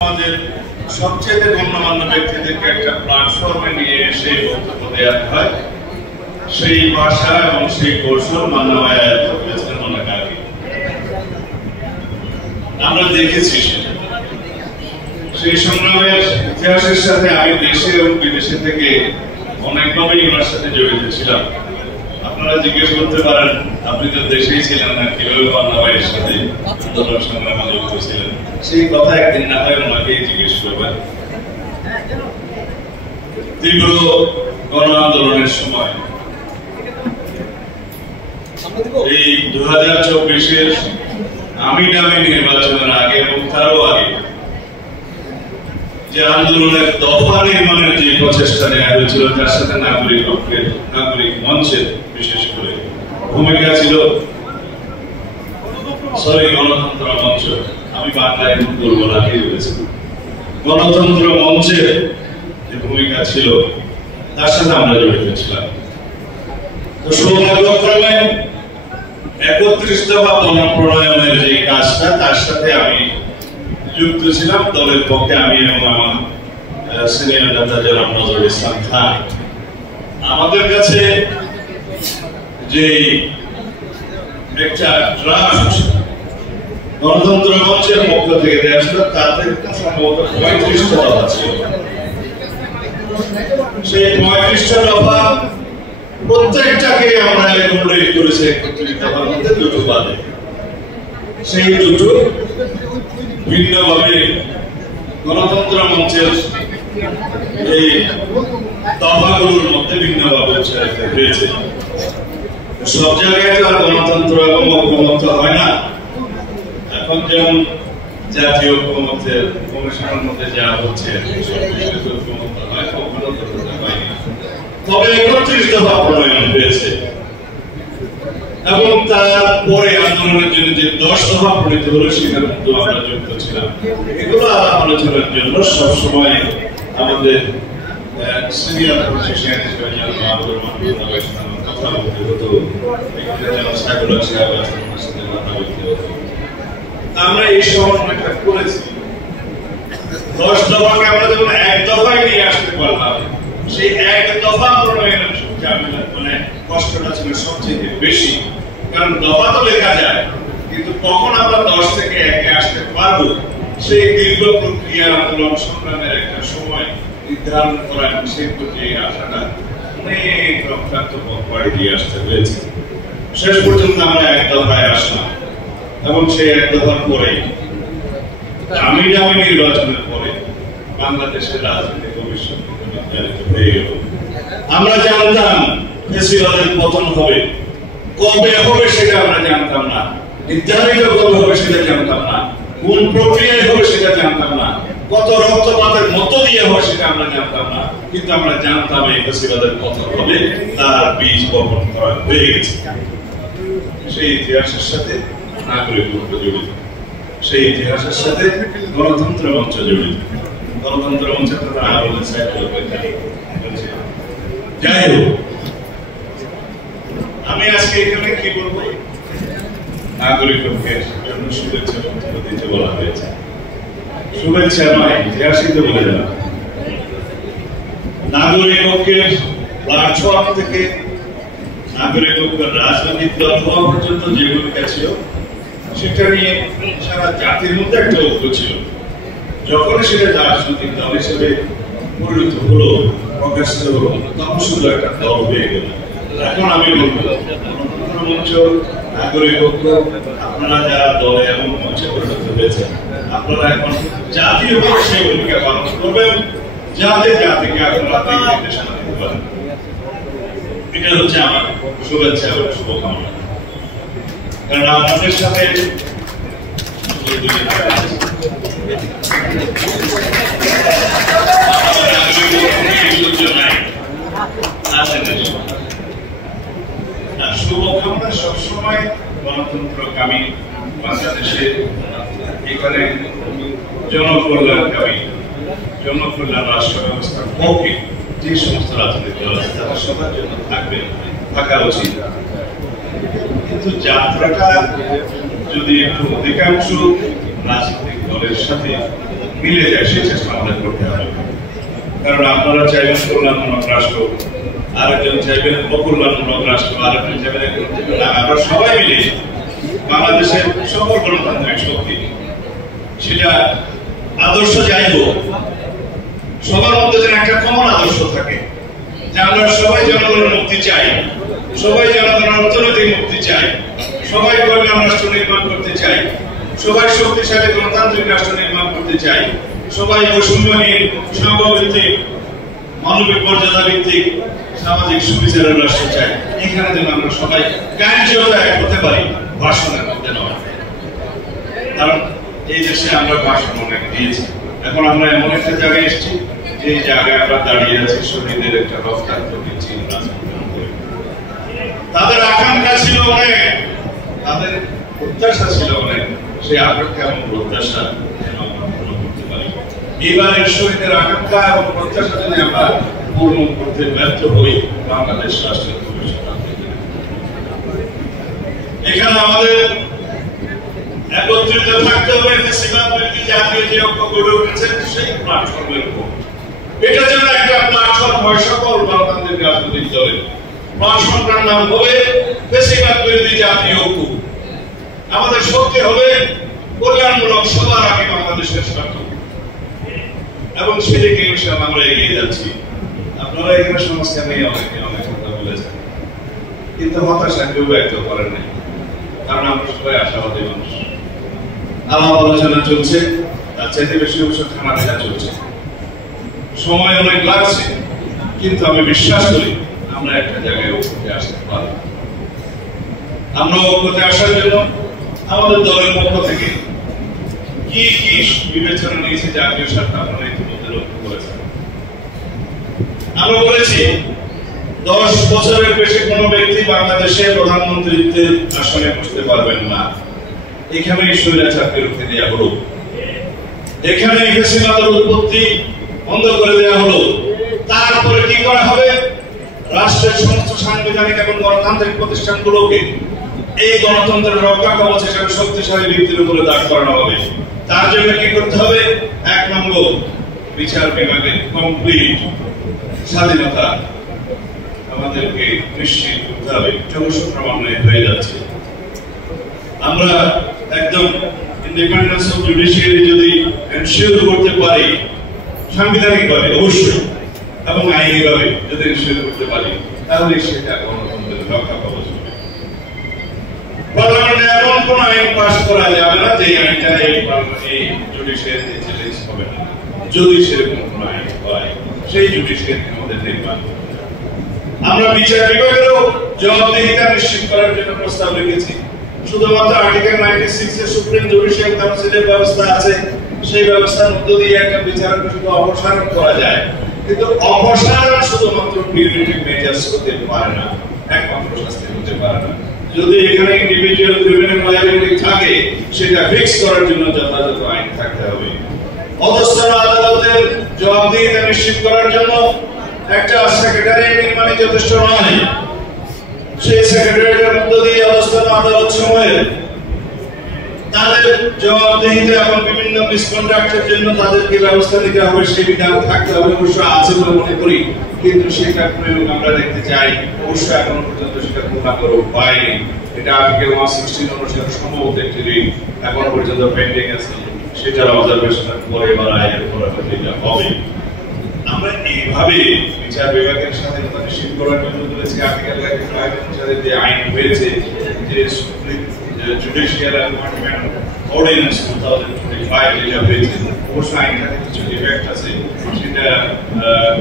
আমাদের সবচেয়ে গণ্যমান্য ব্যক্তিদেরকে একটা প্ল্যাটফর্মে নিয়ে এসে বক্তব্য দেওয়া হয়, সেই ভাষা এবং সেই কৌশল মান্নাভাই করেছেন অনেক আগে। আমরা দেখেছি সেটা। সেই সংগ্রামের ইতিহাসের সাথে আমি দেশে এবং বিদেশে থেকে অনেকভাবেই ওনার সাথে জড়িত ছিলাম। আপনারা জিজ্ঞেস করতে পারেন, আপনি তো দেশেই ছিলেন না, কিভাবে মান্নাভাইয়ের সাথে সংগ্রামে যুক্ত ছিলেন? সেই কথা একদিন না হয় ওনাকেই জিজ্ঞেস করবেন। তীব্র গণ আন্দোলনের সময় এই 2024-এর আমি নামে নির্বাচনের আগে এবং তারও আগে যে আন্দোলনের দফা নির্মাণের যে প্রচেষ্টা নেওয়া হয়েছিল, তার সাথে নাগরিক মঞ্চের বিশেষ করে ভূমিকা ছিল। গণতন্ত্র মঞ্চ, আমি বাংলায় বলবো না, কি বলেছি, গণতন্ত্র মঞ্চের যে ভূমিকা ছিল তার সাথে আমরা জড়িত ছিলাম। তো সৌভাগ্যক্রমে 31 দফা প্রণয়নের যে কাজটা, তার সাথে আমি যুক্ত ছিলাম। দলের পক্ষে আমি এবং আমার সিনিয়র নেতা জনাব নজরুল ইসলাম খান। আমাদের কাছে যে একটা ড্রাফট গণতন্ত্র মঞ্চের পক্ষ থেকে দেওয়া ছিল, তাতে সম্ভবত 35টা দফা ছিল। সেই 35টা দফা প্রত্যেকটাকে আমরা উল্লেখ করেছি 31 দফার মধ্যে দুটো বাদে। সেই দুটো ভিন্নভাবে গণতন্ত্র মঞ্চের এই দফাগুলোর মধ্যে ভিন্নভাবে উচ্চারিত হয়েছে। সব জায়গায় তো আর গণতন্ত্র এবং ঐক্যমত্য হয় না। এখন যেমন জাতীয় ঐক্যমত্যের কমিশনের মধ্যে যা হচ্ছে, তবে 31 দফা প্রণয়ন হয়েছে এবং তারপরে আন্দোলনের জন্য যে 10 দফা প্রণীত হলো, সেখানে কিন্তু আমরা যুক্ত ছিলাম। এগুলো আলোচনার জন্য সবসময় আমাদের সিনিয়র পলিটিশিয়ান হিসেবে কথা বলতে হতো, আমরা এই সমন্বয়টা করেছি। 10 দফাকে আমরা যখন এক দফায় নিয়ে আসতে পারলাম, সেই এক দফা প্রণয়নের মানে কষ্টটা ছিল সবচেয়ে বেশি। কারণ দফা তো লেখা যায়, কিন্তু কখন আমরা 10 থেকে 1-এ আসতে পারবো, সেই দীর্ঘ প্রক্রিয়া আন্দোলন সংগ্রামের একটা সময় নির্ধারণ করা, সেই প্রতি আশাটা অনেক রক্তাক্ত পথ পাড়ি দিয়ে আসতে হয়েছে। শেষ পর্যন্ত আমরা এক দফায় আসলাম এবং সেই এক দফার পরে আমি নির্বাচনের পরে বাংলাদেশের রাজনৈতিক ভবিষ্যৎ নির্ধারিত হয়ে গেল। আমরা জানতাম ফ্যাসিবাদের পতন হবে, কবে হবে সেটা আমরা জানতাম না, নির্ধারিত কবে হবে সেটা জানতাম না, কোন প্রক্রিয়ায় হবে সেটা জানতাম না, কত রক্তপাতের মধ্য দিয়ে হবে সেটা আমরা জানতাম না, কিন্তু আমরা জানতাম এই ফ্যাসিবাদের পতন হবে, তার বীজ বপন করা হয়ে গেছে। সেই ইতিহাসের সাথে নাগরিক ঐক্য জড়িত, সেই ইতিহাসের সাথে গণতন্ত্র মঞ্চ জড়িত। গণতন্ত্র মঞ্চের কথা না বলে যাই হোক, আমি আজকে এখানে কি বলবো, নাগরিক ঐক্যের জন্য শুভেচ্ছা বক্তব্য দিতে বলা হয়েছে। শুভেচ্ছা নয়, ইতিহাসই তো বলে যাবে। নাগরিক ঐক্যের প্ল্যাটফর্ম থেকে নাগরিক ঐক্যের রাজনৈতিক দল হওয়া পর্যন্ত যে ভূমিকা ছিল, সেটা নিয়ে সারা জাতির মধ্যে একটা ঐক্য ছিল। যখন সেটা রাজনৈতিক দল হিসেবে পরিণত হলো, প্রকাশিত হলো, তখন শুধু একটা দল হয়ে গেল। এখন আমি বলবো, গণতন্ত্র মঞ্চ, নাগরিক ঐক্য, আপনারা যারা দলে এমন মঞ্চে পরিণত হয়েছে, আপনারা এখন জাতীয়ভাবে সেই ভূমিকা পালন করবেন, যাতে জাতিকে আপনারা দিক নির্দেশনা দিতে পারেন। এটা হচ্ছে আমার শুভেচ্ছা এবং শুভকামনা। কারণ আপনাদের সাথে শুভকামনা সবসময় গণতন্ত্রকামী বাংলাদেশের, এখানে জনকল্যাণকামী, জনকল্যাণ রাষ্ট্র ব্যবস্থার পক্ষে যে সমস্ত রাজনৈতিক দল আছে, তারা সবার জন্য থাকা উচিত। কিন্তু যাত্রাটা যদি একটু অধিকাংশ রাজনৈতিক দলের সাথে মিলে যায় সেই চেষ্টা আমাদের করতে হবে। কারণ আপনারা চাইবেন কল্যাণমূলক রাষ্ট্র, আরেকজন চাইবেন অকল্যাণমূলক রাষ্ট্র, আরেকজন চাইবেন, আমরা সবাই মিলে বাংলাদেশের সকল গণতান্ত্রিক শক্তি, সেটা আদর্শ যাই হোক, সবার মধ্যে যেন একটা কমন আদর্শ থাকে যে আমরা সবাই জনগণের মুক্তি চাই, সবাই জনগণের অর্থনৈতিক মুক্তি চাই, সবাই কল্যাণ রাষ্ট্র নির্মাণ করতে চাই, সবাই শক্তিশালী গণতান্ত্রিক রাষ্ট্র নির্মাণ করতে চাই, সবাই বৈষম্যহীন সাম্যভিত্তিক মানবিক মর্যাদা ভিত্তিক সামাজিক সুবিচারের রাষ্ট্র চাই। এখানে যেন আমরা সবাই কার্যত এক হতে পারি, ভাষণের মধ্যে নয়। কারণ এই দেশে আমরা ভাষণ অনেক দিয়েছি, এখন আমরা এমন একটা জায়গায় এসেছি যে জায়গায় আমরা দাঁড়িয়ে আছি শহীদের একটা রক্তাক্ত চিহ্ন। তাদের আকাঙ্ক্ষা ছিল অনেক, তাদের প্রত্যাশা ছিল অনেক, সেই আকাঙ্ক্ষা এবং প্রত্যাশা যেন আমরা পূরণ করতে পারি। এবারের শহীদের আকাঙ্ক্ষা এবং প্রত্যাশা যদি আমরা পূরণ করতে ব্যর্থ হই, বাংলাদেশ রাষ্ট্রের ভবিষ্যৎ এখানে আমাদের একত্রিত থাকতে হবে। ফ্যাসিবাদ বিরোধী জাতীয় যে ঐক্য গড়ে উঠেছে সেই প্ল্যাটফর্মের উপর, এটা যেন একটা প্ল্যাটফর্ম হয় সকল গণতান্ত্রিক রাজনৈতিক দলের। প্ল্যাটফর্মটার নাম হবে ফ্যাসিবাদ বিরোধী জাতীয় ঐক্য। আমাদের শক্তি হবে কল্যাণমূলক সবার আগে বাংলাদেশের স্বার্থ, এবং সেদিকে ইনশাআল্লাহ আমরা এগিয়ে যাচ্ছি। আপনারা এখানে সমস্যা নিয়ে অনেকে অনেক কথা বলেছেন, কিন্তু হতাশা কেউ ব্যক্ত করেন নাই, কারণ আমরা সবাই আশাবাদী মানুষ। আলাপ আলোচনা চলছে, তার চাইতে বেশি অবশ্য খানা দেখা চলছে, সময় অনেক লাগছে, কিন্তু আমি বিশ্বাস করি আমরা একটা জায়গায় ঐক্যতে আসতে পারব। আমরা ঐক্যতে আসার জন্য আমাদের দলের পক্ষ থেকে কি কি বিবেচনা নিয়েছে জাতীয় স্বার্থ আপনারা ইতিমধ্যে লক্ষ্য করেছেন। আমরা বলেছি 10 বছরের বেশি কোনো ব্যক্তি বাংলাদেশে প্রধানমন্ত্রীত্বের আসনে বসতে পারবেন না। এখানেই স্বৈরাচারকে রুখে দেওয়া হলো, এখানে ফ্যাসিবাদের উৎপত্তি বন্ধ করে দেওয়া হলো। তারপরে কি করা হবে? রাষ্ট্রের সমস্ত সাংবিধানিক এবং গণতান্ত্রিক প্রতিষ্ঠানগুলোকে এই গণতন্ত্রের রক্ষা কবচ হিসেবে শক্তিশালী ভিত্তির উপরে দাঁড় করানো হবে। তার জন্য কি করতে হবে? 1 নম্বর, বিচার বিভাগের কমপ্লিট স্বাধীনতা আমাদেরকে নিশ্চিত করতে হবে। ক্রমশ ক্রমান্বয়ে হয়ে যাচ্ছে। আমরা একদম ইন্ডিপেন্ডেন্স অফ জুডিশিয়ারি যদি এনশিওর করতে পারি সাংবিধানিকভাবে অবশ্যই, এবং আইনিভাবে যদি এনশিওর করতে পারি, তাহলে সেটা গণতন্ত্রের রক্ষা কবচ হবে। পার্লামেন্টে এমন কোন আইন পাস করা যাবে না যে আইনটা এই জুডিশিয়ারিতে চ্যালেঞ্জ হবে না। যদি সেরকম কোন আইন হয়, সেই জুডিশিয়ারি আমাদের নির্মাণ করতে হবে। আমরা বিচার বিভাগেরও জবাবদিহিতা নিশ্চিত করার জন্য প্রস্তাব রেখেছি। শুধুমাত্র আর্টিকেল 96 এর সুপ্রিম জুডিশিয়াল কাউন্সিলের ব্যবস্থা আছে, সেই ব্যবস্থার মধ্য দিয়ে একটা বিচারকে শুধু অপসারণ করা যায়, কিন্তু অপসারণ শুধুমাত্র পিউরিটিভ মেজার্স হতে পারে না, একমাত্র শাস্তি হতে পারে না। যদি এখানে ইন্ডিভিজুয়াল ক্রিমিনাল লায়াবিলিটি থাকে, সেটা ফিক্স করার জন্য যথাযথ আইন থাকতে হবে। অধস্তন আদালতের জবাবদিহিতা নিশ্চিত করার জন্য একটা সেক্রেটারিয়েট নির্মাণই যথেষ্ট নয়। সেই সেক্রেটারিয়েটের মধ্য দিয়ে অধস্তন আদালত সময়ে তাদের জবাবদিহিতা এবং বিভিন্ন মিসকন্ডাক্টের জন্য তাদেরকে ব্যবস্থা নিতে হবে, সেই বিধান থাকতে হবে। অবশ্য আছে বলে মনে করি, কিন্তু সেটা প্রয়োগ আমরা দেখতে চাই। অবশ্য এখনো পর্যন্ত সেটা পূর্ণাঙ্গ পায়নি। এটা আর্টিকেল 116 অনুসারে সম্ভবত একটি রিট এখনো পর্যন্ত পেন্ডিং আছে, সেটার অবজারভেশনের পরে বা রায়ের পরে এটা হবে। আমরা এইভাবে বিচার বিভাগের স্বাধীনতা নিশ্চিত করার জন্য বলেছি আর্টিকেল 5 অনুসারে যে আইন হয়েছে, যে জুডিশিয়াল অ্যাপয়েন্টমেন্ট অর্ডিন্যান্স 2025 যেটা হয়েছে, অবশ্য আইনটাতে কিছু ডিফেক্ট আছে, সেটা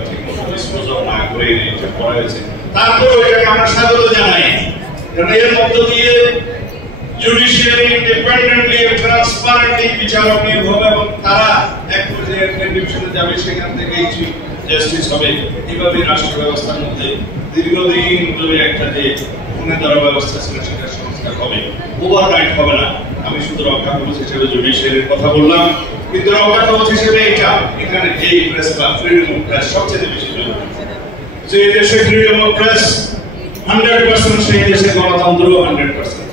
ঠিকমতো ডিসপোজ না করে এটা করা হয়েছে। তারপরে এটাকে আমরা স্বাগত জানাই, কারণ এর মধ্য দিয়ে জুডিশিয়ারি ইন্ডিপেন্ডেন্টলি ট্রান্সপারেন্টলি বিচারক নিয়োগ হবে এবং তারা এক পর্যায়ে ডিভিশনে যাবে, সেখান থেকে চিফ জাস্টিস হবে। এইভাবে রাষ্ট্র ব্যবস্থার মধ্যে দীর্ঘদিন ধরে একটা যে খুনেদার ব্যবস্থা ছিল সেটা সংস্কার হবে, ওভারনাইট হবে না। আমি শুধু রক্ষা কবচ হিসেবে জুডিশিয়ারির কথা বললাম, কিন্তু রক্ষা কবচ হিসেবে এটা এখানে এই press club freedom of press সবচেয়ে বেশি জরুরি। যে দেশে ফ্রিডম অফ প্রেস 100%, সেই দেশে গণতন্ত্র 100%।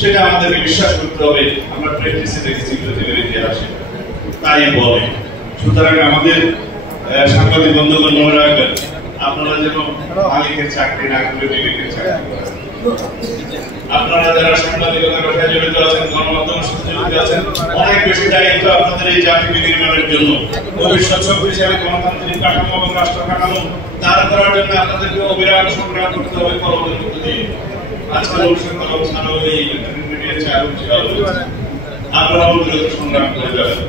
সেটা আমাদেরকে বিশ্বাস করতে হবে। আমরা প্র্যাকটিসে দেখেছি পৃথিবীর ইতিহাসে তাই বলে। সুতরাং আমাদের সাংবাদিক বন্ধুগণ মনে রাখবেন, আপনারা যেন মালিকের চাকরি না করে বিবেকের চাকরি করেন। আপনারা যারা সাংবাদিকতার পেশায় জড়িত আছেন, গণমাধ্যমের সাথে জড়িত আছেন, অনেক বেশি দায়িত্ব আপনাদের এই জাতি বিনির্মাণের জন্য। ভবিষ্যৎ শক্তিশালী গণতান্ত্রিক কাঠামো এবং রাষ্ট্র কাঠামো দাঁড় করার জন্য আপনাদেরকে অবিরাম সংগ্রাম করতে হবে কলমের মধ্যে দিয়ে। আজকাল অবশ্যই কলম ছাড়াও এই ইলেকট্রনিক মিডিয়া চালু আপনারাও বিরত সংগ্রাম করে যাবেন।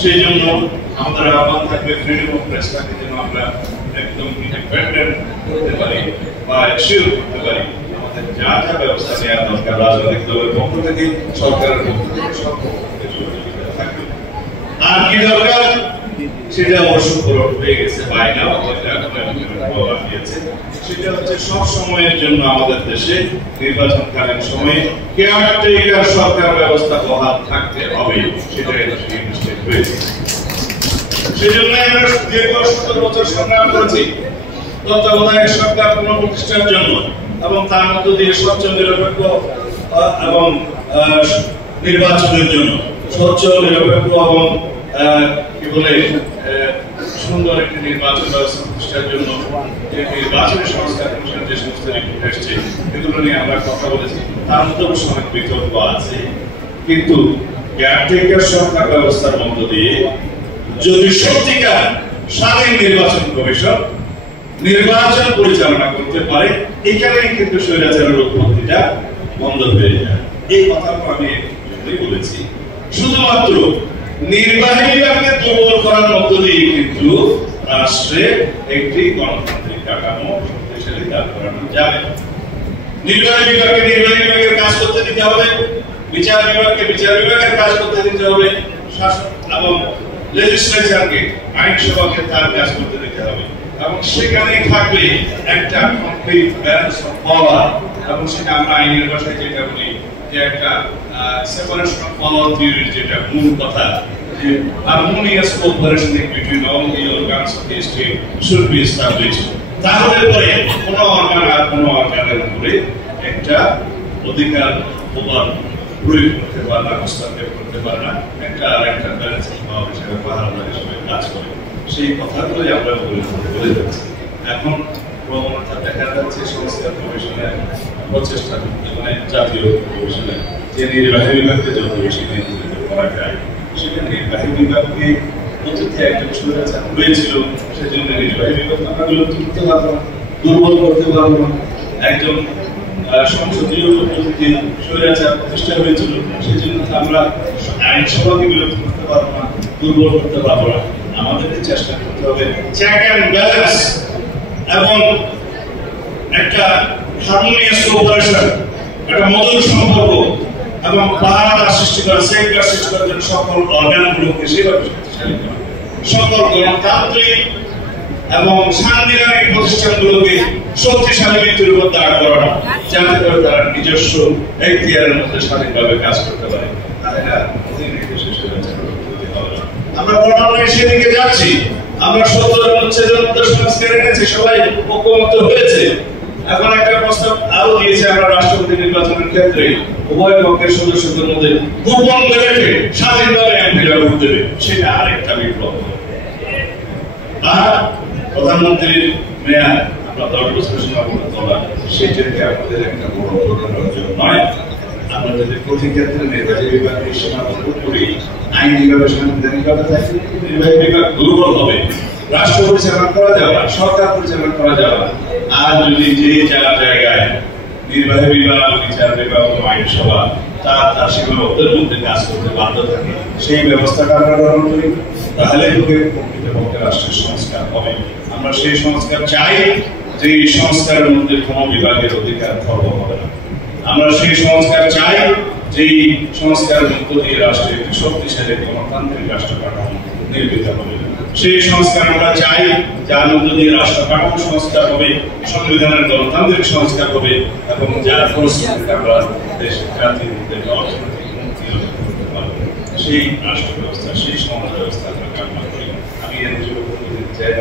সেই জন্য আমাদের আহ্বান থাকবে ফ্রিডম অফ প্রেসটাকে যেন আমরা একদম ইন্ডিপেন্ডেন্ট করতে পারি বা এনশিওর করতে পারি। আমাদের যা যা ব্যবস্থা নেওয়া দরকার রাজনৈতিক দলের পক্ষ থেকে, সরকারের পক্ষ থেকে, সব পক্ষ থেকে সহযোগিতা থাকবে। আর কি দরকার সেটা অবশ্য পূরণ হয়ে গেছে, বাইনা সেটা হচ্ছে সব সময়ের জন্য আমাদের দেশে নির্বাচনকালীন সময়ে কেয়ারটেকার সরকার ব্যবস্থা বহাল থাকতে হবে, সেটা নিশ্চিত হয়েছে। সেজন্য আমরা দীর্ঘ 17 বছর সংগ্রাম করেছি তত্ত্বাবধায়ক সরকার পুনঃপ্রতিষ্ঠার জন্য, এবং তার মধ্য দিয়ে স্বচ্ছ নিরপেক্ষ এবং নির্বাচনের জন্য, স্বচ্ছ নিরপেক্ষ এবং কি বলে সুন্দর একটি নির্বাচন ব্যবস্থা প্রতিষ্ঠার জন্য যে নির্বাচনী সংস্কার কমিশন যে সমস্ত রিপোর্ট এসেছে এগুলো নিয়ে আমরা কথা বলেছি। তার মধ্যে অবশ্য অনেক বিতর্ক আছে, কিন্তু কেয়ারটেকার সরকার ব্যবস্থার মধ্য দিয়ে যদি সত্যিকার স্বাধীন নির্বাচন কমিশন নির্বাচন পরিচালনা করতে পারে, এখানেই কিন্তু স্বৈরাচারের উৎপত্তিটা বন্ধ হয়ে যায়। এই কথাটা আমি বলেছি। শুধুমাত্র নির্বাহী বিভাগকে দুর্বল করার মধ্য দিয়ে কিন্তু রাষ্ট্রে একটি গণতান্ত্রিক কাঠামো শক্তিশালী দাঁড় করানো যাবে। নির্বাহী বিভাগকে নির্বাহী বিভাগের কাজ করতে দিতে হবে, বিচার বিভাগকে বিচার বিভাগের কাজ করতে দিতে হবে, শাসক এবং লেজিসলেচারকে আইনসভাকে তার কাজ করতে দিতে হবে, এবং সেখানেই থাকবে একটা কমপ্লিট ব্যালেন্স অফ পাওয়ার। এবং সেটা আমরা আইনের ভাষায় যেটা বলি যে একটা সেপারেশন অফ পাওয়ার থিওরির যেটা মূল কথা, যে harmonious cooperation between all the organs of the state should be established. তাহলে পরে কোনো অর্গান আর কোনো অর্গানের উপরে একটা অধিকার ওভার প্রয়োগ করতে পারে না, হস্তক্ষেপ করতে পারে না, একটা আরেকটা ব্যালেন্স অফ পাওয়ার হিসেবে পাহারাদার হিসেবে কাজ করে। সেই কথাগুলোই আমরা বলে যাচ্ছি। এখন প্রবণতা দেখা যাচ্ছে সংস্কার কমিশনের প্রচেষ্টা, মানে জাতীয় কমিশনে যে নির্বাহী বিভাগকে যত বেশি নিয়ন্ত্রিত করা যায়, সেটা নির্বাহী বিভাগকে অতীতে একজন স্বৈরাচার হয়েছিল, সেজন্য নির্বাহী বিভাগ আমরা বিলুপ্ত করতে পারবো না, দুর্বল করতে পারবো না। একজন সংসদীয় পদ্ধতিতে স্বৈরাচার প্রতিষ্ঠা হয়েছিল, সেজন্য আমরা আইনসভাকে বিলুপ্ত করতে পারবো না, দুর্বল করতে পারবো না। আমাদেরকে চেষ্টা করতে হবে চেক অ্যান্ড ব্যালেন্স এবং একটা হারমোনিয়াস কোঅপারেশন, একটা মধুর সম্পর্ক এবং পাহারাদার সৃষ্টি করা, সেফগার্ড সৃষ্টি করার জন্য সকল অর্গানগুলোকে সেভাবে শক্তিশালী করা, সকল গণতান্ত্রিক এবং সাংবিধানিক প্রতিষ্ঠানগুলোকে শক্তিশালী ভিত্তির উপর দাঁড় করানো, যাতে করে তারা নিজস্ব এখতিয়ারের মধ্যে স্বাধীনভাবে কাজ করতে পারে। আমরা ক্রমান্বয়ে সেদিকে যাচ্ছি। আমরা 17 অনুচ্ছেদের মধ্যে সংস্কার এনেছি, সবাই ঐক্যমত্য হয়েছে। এখন একটা প্রস্তাব আরো দিয়েছে আমরা রাষ্ট্রপতি নির্বাচনের ক্ষেত্রে উভয় পক্ষের সদস্যদের মধ্যে গোপন ব্যালটে স্বাধীনভাবে এমপিরা ভোট দেবে, সেটা আরেকটা বিপ্লব। আর প্রধানমন্ত্রীর মেয়াদ আমরা 10 বছরের সীমাবদ্ধ তোলা, সেটাকে আমাদের একটা বড় ধরনের অর্জন নয়। আমরা যদি প্রতি ক্ষেত্রে নির্বাহী বিভাগকে সীমাবদ্ধ করি, আইনিভাবে সাংবিধানিকভাবে থাকি, নির্বাহী বিভাগ দুর্বল হবে, রাষ্ট্র পরিচালনা করা যাবে না, সরকার পরিচালনা করা যাবে না। আর যদি যে যার জায়গায় নির্বাহী বিভাগ, বিচার বিভাগ, আইনসভা তার সীমাবদ্ধের মধ্যে কাজ করতে বাধ্য থাকে, সেই ব্যবস্থাটা আমরা গ্রহণ করি, তাহলে প্রকৃতপক্ষে রাষ্ট্রের সংস্কার হবে। আমরা সেই সংস্কার চাই, যে সংস্কারের মধ্যে কোনো বিভাগের অধিকার খর্ব হবে না। আমরা সেই সংস্কার চাই, যে সংস্কারের মধ্য দিয়ে রাষ্ট্রে একটি শক্তিশালী গণতান্ত্রিক রাষ্ট্র কাঠামো নির্মিত হবে। সেই সংস্কার আমরা চাই, যার মধ্য দিয়ে রাষ্ট্র কাঠামো সংস্কার হবে, সংবিধানের গণতান্ত্রিক সংস্কার হবে, এবং যার ফলশ্রুতিতে আমরা দেশের জাতির মধ্যে অর্থনৈতিক মুক্তি অর্জন করতে পারবো। সেই রাষ্ট্র ব্যবস্থা, সেই সমাজ ব্যবস্থা আমরা কামনা করি। আমি এর চাই